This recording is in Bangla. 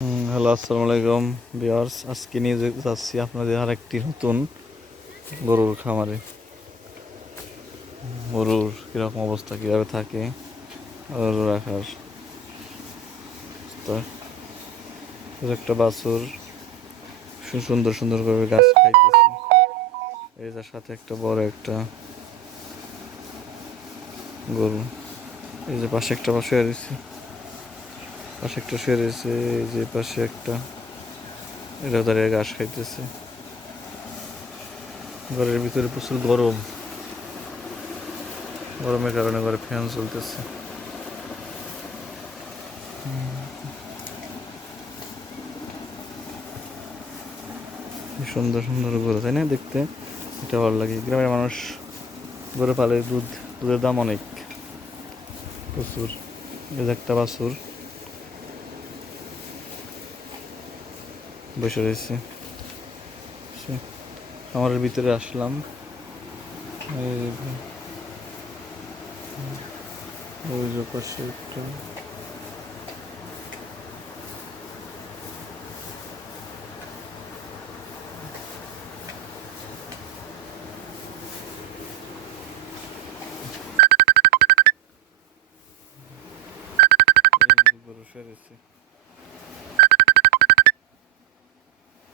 হ্যালো, আসসালামু আলাইকুম বিয়ার্স আজকে নিয়ে যাচ্ছি আপনাদের আর একটি নতুন গরুর খামারে। গরুর কীরকম অবস্থা, কীভাবে থাকে, গরু রাখার একটা বাছুর সুন্দর সুন্দর করে গাছ খাইতেছে। এই যার সাথে একটা বড় একটা গরু। এই যে পাশে একটা পাশে রয়েছে পাশে একটা শুয়ে রয়েছে যে পাশে একটা। এটা দাঁড়িয়ে ঘাস খাইতেছে। ঘরের ভিতরে প্রচুর গরম। গরমের কারণে ঘরে ফ্যান চলতেছে। সুন্দর সুন্দর গরু, তাই না দেখতে? এটা ভালো লাগে। গ্রামের মানুষ গরু পালে দুধ, দুধের দাম অনেক। প্রচুর। যে একটা বাছুর। বসে রয়েছে। আমার ভিতরে আসলাম। ওই যে